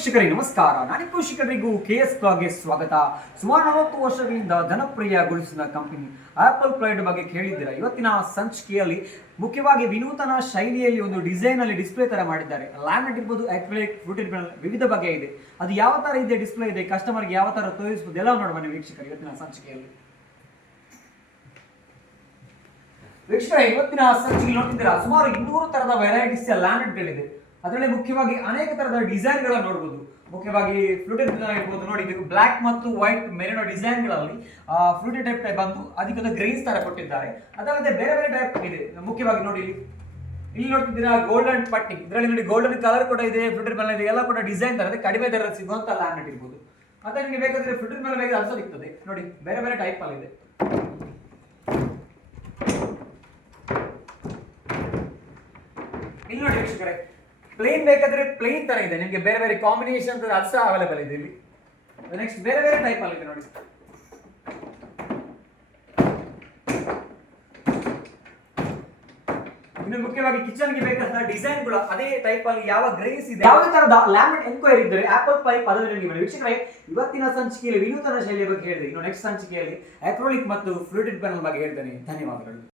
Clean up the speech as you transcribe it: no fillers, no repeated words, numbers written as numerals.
ವೀಕ್ಷಕರೇ ನಮಸ್ಕಾರ. ನಾನಿಗೂ ವೀಕ್ಷಕರಿಗೂ KS ಬ್ಲಾಗ್ಗೆ ಸ್ವಾಗತ. ಸುಮಾರು 40 ವರ್ಷಗಳಿಂದ ಜನಪ್ರಿಯ ಗುಡಿಸಿದ ಕಂಪನಿ ಆಪಲ್ ಪ್ಲೈಡ್ ಬಗ್ಗೆ ಕೇಳಿದ್ದೀರಾ. ಇವತ್ತಿನ ಸಂಚಿಕೆಯಲ್ಲಿ ಮುಖ್ಯವಾಗಿ ವಿನೂತನ ಶೈಲಿಯಲ್ಲಿ ಒಂದು ಡಿಸೈನ್ ಅಲ್ಲಿ ಡಿಸ್ಪ್ಲೇ ತರ ಮಾಡಿದ್ದಾರೆ. ಲ್ಯಾಮಿನೇಟ್ ಇರ್ಬೋದು, ಅಕ್ರಿಲಿಕ್, ಫ್ಲೂಟೆಡ್ ವಿವಿಧ ಬಗೆ ಇದೆ. ಅದು ಯಾವ ತರ ಇದೆ ಡಿಸ್ಪ್ಲೇ ಇದೆ, ಕಸ್ಟಮರ್ಗೆ ಯಾವ ತರ ತೋರಿಸಬಹುದು ಎಲ್ಲ ನೋಡುವ ವೀಕ್ಷಕರು ಇವತ್ತಿನ ಸಂಚಿಕೆಯಲ್ಲಿ. ವೀಕ್ಷಕರೇ ಇವತ್ತಿನ ಸಂಚಿಕೆ ನೋಡ್ತಿದ್ದೀರಾ, ಸುಮಾರು 200 ತರದ ವೆರೈಟೀಸ್ ಲ್ಯಾಮಿನೇಟ್ಗಳಿದೆ. ಅದರಲ್ಲಿ ಮುಖ್ಯವಾಗಿ ಅನೇಕ ತರಹದ ಡಿಸೈನ್ಗಳನ್ನು ನೋಡಬಹುದು. ಮುಖ್ಯವಾಗಿ ಫ್ಲೂಟೆಡ್ ಇರ್ಬೋದು, ನೋಡಿ ಇದು ಬ್ಲಾಕ್ ಮತ್ತು ವೈಟ್ ಮೆರಿನೋ ಡಿಸೈನ್ಗಳಲ್ಲಿ ಫ್ಲೂಟೆಡ್ ಟೈಪ್ ಬಂದು ಅದಕ್ಕೆ ಗ್ರೈನ್ಸ್ ತರ ಕೊಟ್ಟಿದ್ದಾರೆ. ಅದಲ್ಲದೆ ಬೇರೆ ಬೇರೆ ಟೈಪ್ ಇದೆ. ಮುಖ್ಯವಾಗಿ ನೋಡಿ ಇಲ್ಲಿ ನೋಡ್ತಿದ್ದೀರಾ ಗೋಲ್ಡನ್ ಪಟ್ಟಿ, ಇದರಲ್ಲಿ ನೋಡಿ ಗೋಲ್ಡನ್ ಕಲರ್ ಕೂಡ ಇದೆ, ಫ್ಲೂಟೆಡ್ ಮೇಲೆ ಇದೆ, ಎಲ್ಲ ಕೂಡ ಡಿಸೈನ್ ತರ ಕಡಿಮೆ ದರದಲ್ಲಿ ಸಿಗುವಂತ ಲ್ಯಾಮಿನೇಟ್ ಇರ್ಬೋದು. ಮತ್ತೆ ನಿಮಗೆ ಬೇಕಾದ್ರೆ ಫ್ಲೂಟೆಡ್ ಮೇಲೆ ಬೇಕಾದ್ರೆ ಅದು ಸಿಗ್ತದೆ. ನೋಡಿ ಬೇರೆ ಬೇರೆ ಟೈಪ್ ಅಲ್ಲಿ ಇದೆ. ಇಲ್ಲಿ ನೋಡಿ ವೀಕ್ಷಕರೇ, ಪ್ಲೇನ್ ಬೇಕಾದ್ರೆ ಪ್ಲೇನ್ ತರ ಇದೆ, ನಿಮಗೆ ಬೇರೆ ಬೇರೆ ಕಾಂಬಿನೇಷನ್ ಅದು ಸಹ ಅವೈಲೇಬಲ್ ಇದೆ ಇಲ್ಲಿ. ನೆಕ್ಸ್ಟ್ ಬೇರೆ ಬೇರೆ ಟೈಪ್ ಅಲ್ಲಿ ಇದೆ ನೋಡಿ. ಇನ್ನು ಮುಖ್ಯವಾಗಿ ಕಿಚನ್ ಗೆ ಬೇಕಾದ ಡಿಸೈನ್ ಗಳು ಅದೇ ಟೈಪ್ ಅಲ್ಲಿ ಯಾವ ಗ್ರೇಸ್ ಇದೆ, ಯಾವ ತರದ ಲ್ಯಾಮಿನೇಟ್ ಎನ್ಕ್ವೈರಿ ಇದ್ದರೆ ಆಪಲ್ ಪೈ ಪದದಲ್ಲಿ ನೀವು ವೀಕ್ಷಕರೇ ಇವತ್ತಿನ ಸಂಚಿಕೆಯಲ್ಲಿ ವಿನೂತನ ಶೈಲಿಯ ಬಗ್ಗೆ ಹೇಳಿದೆ. ಇನ್ನು ನೆಕ್ಸ್ಟ್ ಸಂಚಿಕೆಯಲ್ಲಿ ಅಕ್ರಿಲಿಕ್ ಮತ್ತು ಫ್ಲೂಟೆಡ್ ಪ್ಯಾನಲ್ ಬಗ್ಗೆ ಹೇಳ್ತೇನೆ. ಧನ್ಯವಾದಗಳು.